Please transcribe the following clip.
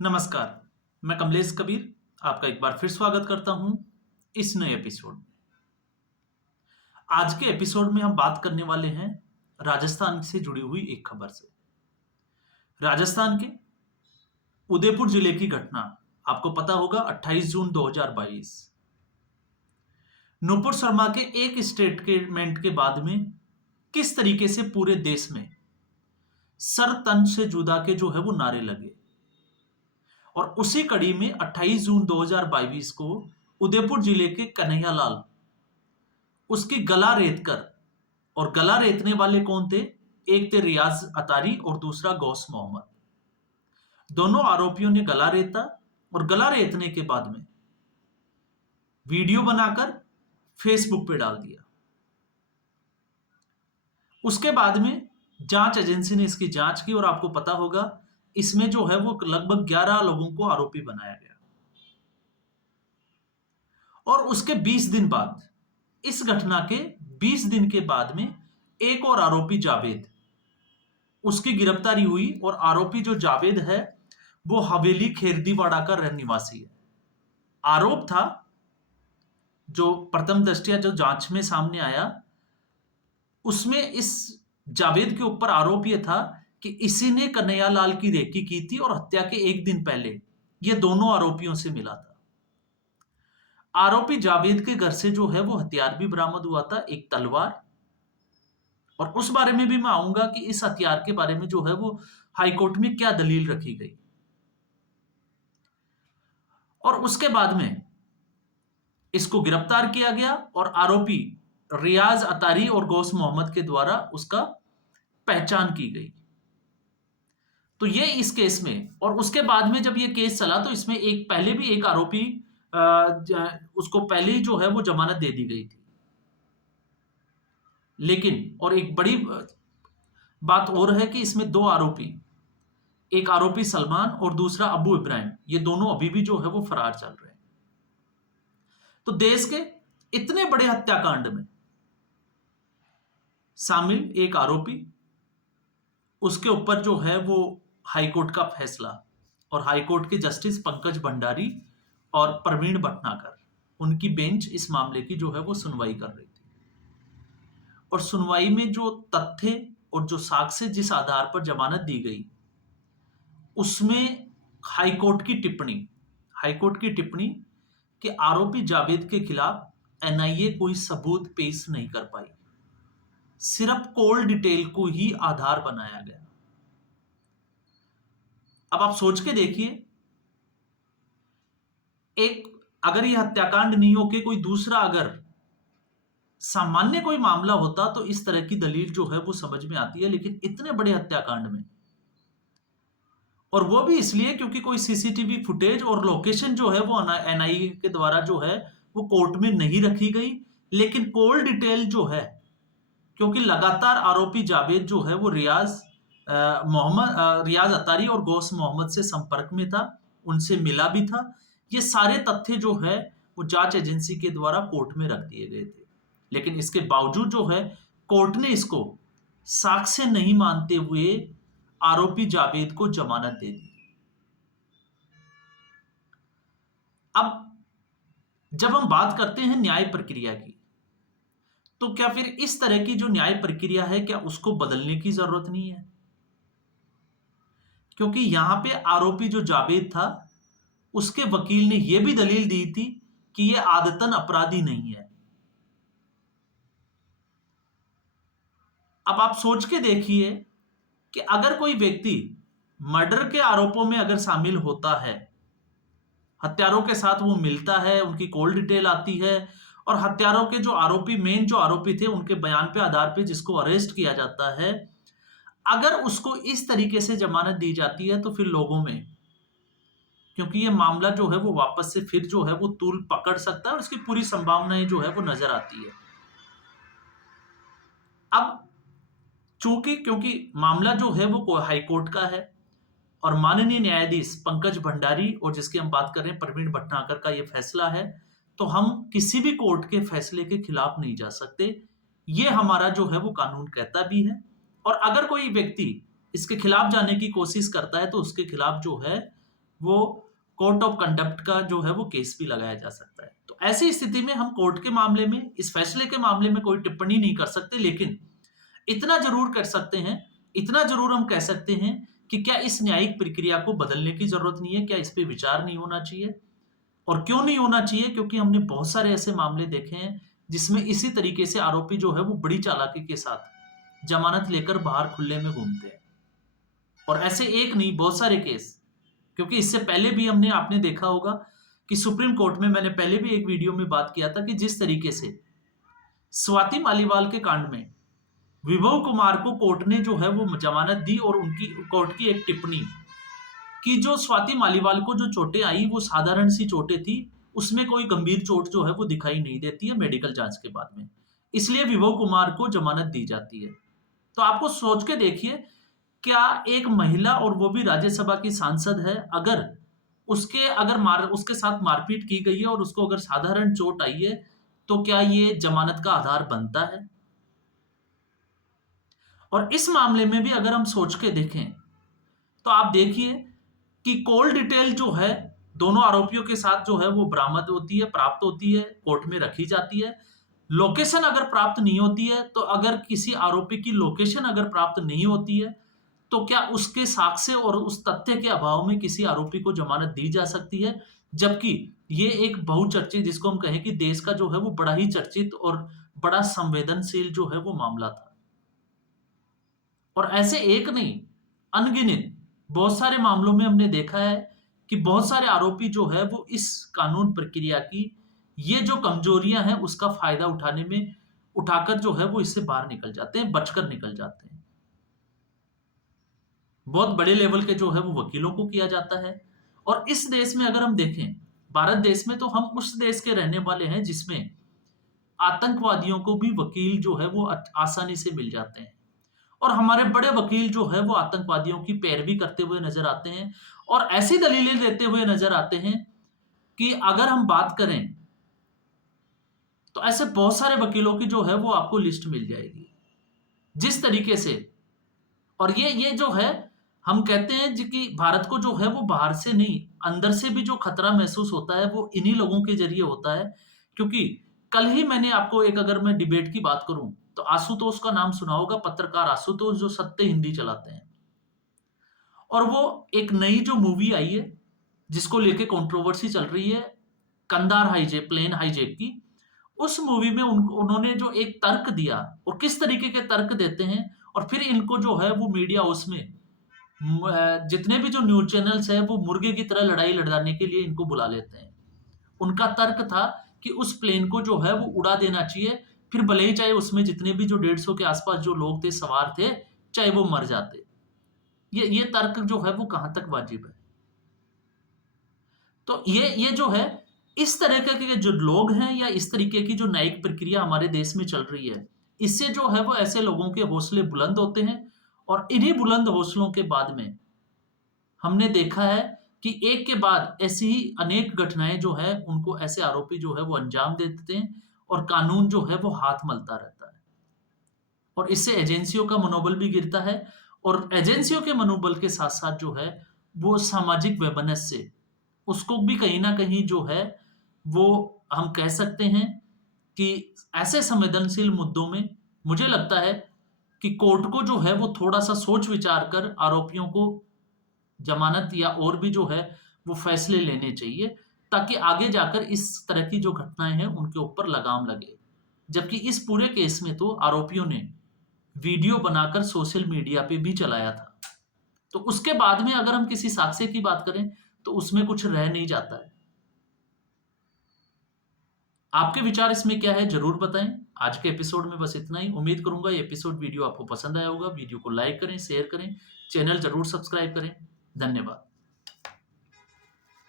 नमस्कार, मैं कमलेश कबीर आपका एक बार फिर स्वागत करता हूं इस नए एपिसोड में। आज के एपिसोड में हम बात करने वाले हैं राजस्थान से जुड़ी हुई एक खबर से। राजस्थान के उदयपुर जिले की घटना आपको पता होगा 28 जून 2022 नुपुर शर्मा के एक स्टेटमेंट के बाद में किस तरीके से पूरे देश में सर तन से जुदा के जो है वो नारे लगे और उसी कड़ी में 28 जून 2022 को उदयपुर जिले के कन्हैयालाल उसकी गला रेत कर, और गला रेतने वाले कौन थे? एक थे रियाज अतारी और दूसरा गौस मोहम्मद। दोनों आरोपियों ने गला रेता और गला रेतने के बाद में वीडियो बनाकर फेसबुक पे डाल दिया। उसके बाद में जांच एजेंसी ने इसकी जांच की और आपको पता होगा इसमें जो है वो लगभग 11 लोगों को आरोपी बनाया गया। और उसके 20 दिन बाद, इस घटना के 20 दिन के बाद में एक और आरोपी जावेद, उसकी गिरफ्तारी हुई और आरोपी जो जावेद है वो हवेली खेरदीवाड़ा का रहने निवासी है। आरोप था जो प्रथम दृष्टया जो जांच में सामने आया उसमें इस जावेद के ऊपर आरोप यह था कि इसी ने कन्हैयालाल की रेकी की थी और हत्या के एक दिन पहले ये दोनों आरोपियों से मिला था। आरोपी जावेद के घर से जो है वो हथियार भी बरामद हुआ था, एक तलवार, और उस बारे में भी मैं आऊंगा कि इस हथियार के बारे में जो है वो हाईकोर्ट में क्या दलील रखी गई। और उसके बाद में इसको गिरफ्तार किया गया और आरोपी रियाज अतारी और गौस मोहम्मद के द्वारा उसका पहचान की गई। तो ये इस केस में, और उसके बाद में जब ये केस चला तो इसमें एक पहले भी एक आरोपी उसको पहले ही जो है वो जमानत दे दी गई थी। लेकिन और एक बड़ी बात और है कि इसमें दो आरोपी, एक आरोपी सलमान और दूसरा अबू इब्राहिम, ये दोनों अभी भी जो है वो फरार चल रहे हैं। तो देश के इतने बड़े हत्याकांड में शामिल एक आरोपी, उसके ऊपर जो है वो हाईकोर्ट का फैसला, और हाईकोर्ट के जस्टिस पंकज भंडारी और प्रवीण भटनागर, उनकी बेंच इस मामले की जो है वो सुनवाई कर रही थी। और सुनवाई में जो तथ्य और जो साक्ष्य जिस आधार पर जमानत दी गई उसमें हाईकोर्ट की टिप्पणी कि आरोपी जावेद के खिलाफ एनआईए कोई सबूत पेश नहीं कर पाई, सिर्फ कॉल डिटेल को ही आधार बनाया गया। अब आप सोच के देखिए, एक अगर यह हत्याकांड नहीं होके कोई दूसरा अगर सामान्य कोई मामला होता तो इस तरह की दलील जो है वो समझ में आती है, लेकिन इतने बड़े हत्याकांड में, और वो भी इसलिए क्योंकि कोई सीसीटीवी फुटेज और लोकेशन जो है वो एनआईए के द्वारा जो है वो कोर्ट में नहीं रखी गई, लेकिन कॉल डिटेल जो है, क्योंकि लगातार आरोपी जावेद जो है वो रियाज अतारी और गौस मोहम्मद से संपर्क में था, उनसे मिला भी था। ये सारे तथ्य जो है वो जांच एजेंसी के द्वारा कोर्ट में रख दिए गए थे, लेकिन इसके बावजूद जो है कोर्ट ने इसको साक्ष्य नहीं मानते हुए आरोपी जावेद को जमानत दे दी। अब जब हम बात करते हैं न्याय प्रक्रिया की, तो क्या फिर इस तरह की जो न्याय प्रक्रिया है क्या उसको बदलने की जरूरत नहीं है? क्योंकि यहां पे आरोपी जो जावेद था उसके वकील ने यह भी दलील दी थी कि यह आदतन अपराधी नहीं है। अब आप सोच के देखिए कि अगर कोई व्यक्ति मर्डर के आरोपों में अगर शामिल होता है, हत्यारों के साथ वो मिलता है, उनकी कॉल डिटेल आती है, और हत्यारों के जो आरोपी, मेन जो आरोपी थे, उनके बयान पे आधार पे जिसको अरेस्ट किया जाता है, अगर उसको इस तरीके से जमानत दी जाती है तो फिर लोगों में, क्योंकि ये मामला जो है वो वापस से फिर जो है वो तूल पकड़ सकता है और इसकी पूरी संभावनाएं जो है वो नजर आती है। अब क्योंकि मामला जो है वो हाईकोर्ट का है और माननीय न्यायाधीश पंकज भंडारी और जिसकी हम बात कर रहे हैं प्रवीण भटनागर का ये फैसला है, तो हम किसी भी कोर्ट के फैसले के खिलाफ नहीं जा सकते। ये हमारा जो है वो कानून कहता भी है, और अगर कोई व्यक्ति इसके खिलाफ जाने की कोशिश करता है तो उसके खिलाफ जो है वो कोर्ट ऑफ कंडक्ट का जो है वो केस भी लगाया जा सकता है। तो ऐसी स्थिति में हम कोर्ट के मामले में, इस फैसले के मामले में कोई टिप्पणी नहीं कर सकते, लेकिन इतना जरूर कर सकते हैं, इतना जरूर हम कह सकते हैं कि क्या इस न्यायिक प्रक्रिया को बदलने की जरूरत नहीं है, क्या इस पे विचार नहीं होना चाहिए। और क्यों नहीं होना चाहिए? क्योंकि हमने बहुत सारे ऐसे मामले देखे हैं जिसमें इसी तरीके से आरोपी जो है वो बड़ी चालाकी के साथ जमानत लेकर बाहर खुले में घूमते हैं। और ऐसे एक नहीं, बहुत सारे केस, क्योंकि इससे पहले भी हमने, आपने देखा होगा कि सुप्रीम कोर्ट में, मैंने पहले भी एक वीडियो में बात किया था कि जिस तरीके से स्वाति मालीवाल के कांड में विभव कुमार को कोर्ट ने जो है वो जमानत दी, और उनकी कोर्ट की एक टिप्पणी कि जो स्वाति मालीवाल को जो चोटें आई वो साधारण सी चोटें थी, उसमें कोई गंभीर चोट जो है वो दिखाई नहीं देती है मेडिकल जांच के बाद में, इसलिए विभव कुमार को जमानत दी जाती है। तो आपको सोच के देखिए, क्या एक महिला, और वो भी राज्यसभा की सांसद है, अगर उसके साथ मारपीट की गई है और उसको अगर साधारण चोट आई है, तो क्या ये जमानत का आधार बनता है? और इस मामले में भी अगर हम सोच के देखें, तो आप देखिए कि कॉल डिटेल जो है दोनों आरोपियों के साथ जो है वो बरामद होती है, प्राप्त होती है, कोर्ट में रखी जाती है। लोकेशन अगर प्राप्त नहीं होती है, तो अगर किसी आरोपी की लोकेशन अगर प्राप्त नहीं होती है, तो क्या उसके साक्ष्य और उस तथ्य के अभाव में किसी आरोपी को जमानत दी जा सकती है? जबकि ये एक बहुचर्चित, जिसको हम कहें कि देश का जो है वो बड़ा ही चर्चित और बड़ा संवेदनशील जो है वो मामला था। और ऐसे एक नहीं, अनगिनत बहुत सारे मामलों में हमने देखा है कि बहुत सारे आरोपी जो है वो इस कानून प्रक्रिया की ये जो कमजोरियां हैं उसका फायदा उठाकर जो है वो इससे बाहर निकल जाते हैं, बचकर निकल जाते हैं। बहुत बड़े लेवल के जो है वो वकीलों को किया जाता है। और इस देश में अगर हम देखें, भारत देश में, तो हम उस देश के रहने वाले हैं जिसमें आतंकवादियों को भी वकील जो है वो आसानी से मिल जाते हैं, और हमारे बड़े वकील जो है वो आतंकवादियों की पैरवी करते हुए नजर आते हैं, और ऐसी दलीलें देते हुए नजर आते हैं कि अगर हम बात करें तो ऐसे बहुत सारे वकीलों की जो है वो आपको लिस्ट मिल जाएगी। जिस तरीके से, और ये जो है, हम कहते हैं जी कि भारत को जो है वो बाहर से नहीं, अंदर से भी जो खतरा महसूस होता है वो इन्हीं लोगों के जरिए होता है। क्योंकि कल ही मैंने आपको एक, अगर मैं डिबेट की बात करूं, तो आशुतोष का नाम सुना होगा, पत्रकार आशुतोष, जो सत्य हिंदी चलाते हैं। और वो एक नई जो मूवी आई है जिसको लेके कंट्रोवर्सी चल रही है, कंधार हाईजैक, प्लेन हाईजैक की, उस मूवी में उन्होंने जो एक तर्क दिया, और किस तरीके के तर्क देते हैं, और फिर इनको जो है वो मीडिया उसमें जितने भी जो न्यूज चैनल्स है वो मुर्गे की तरह लड़ाई लड़ाने के लिए इनको बुला लेते हैं। उनका तर्क था कि उस प्लेन को जो है वो उड़ा देना चाहिए, फिर भले ही चाहे उसमें जितने भी जो 150 के आसपास जो लोग थे, सवार थे, चाहे वो मर जाते। ये तर्क जो है वो कहां तक वाजिब है? तो ये जो है, इस तरह के जो लोग हैं, या इस तरीके की जो न्यायिक प्रक्रिया हमारे देश में चल रही है, इससे जो है वो ऐसे लोगों के हौसले बुलंद होते हैं। और इन्हीं बुलंद हौसलों के बाद में हमने देखा है कि एक के बाद ऐसी ही अनेक घटनाएं जो है उनको ऐसे आरोपी जो है वो अंजाम दे देते हैं, और कानून जो है वो हाथ मलता रहता है। और इससे एजेंसियों का मनोबल भी गिरता है, और एजेंसियों के मनोबल के साथ साथ जो है वो सामाजिक वैमनस्य, उसको भी कहीं ना कहीं जो है वो, हम कह सकते हैं कि ऐसे संवेदनशील मुद्दों में मुझे लगता है कि कोर्ट को जो है वो थोड़ा सा सोच विचार कर आरोपियों को जमानत या और भी जो है वो फैसले लेने चाहिए, ताकि आगे जाकर इस तरह की जो घटनाएं हैं उनके ऊपर लगाम लगे। जबकि इस पूरे केस में तो आरोपियों ने वीडियो बनाकर सोशल मीडिया पे भी चलाया था, तो उसके बाद में अगर हम किसी साक्ष्य की बात करें तो उसमें कुछ रह नहीं जाता है। आपके विचार इसमें क्या है, जरूर बताएं। आज के एपिसोड में बस इतना ही। उम्मीद करूंगा ये एपिसोड वीडियो आपको पसंद आया होगा। वीडियो को लाइक करें, शेयर करें, चैनल जरूर सब्सक्राइब करें। धन्यवाद।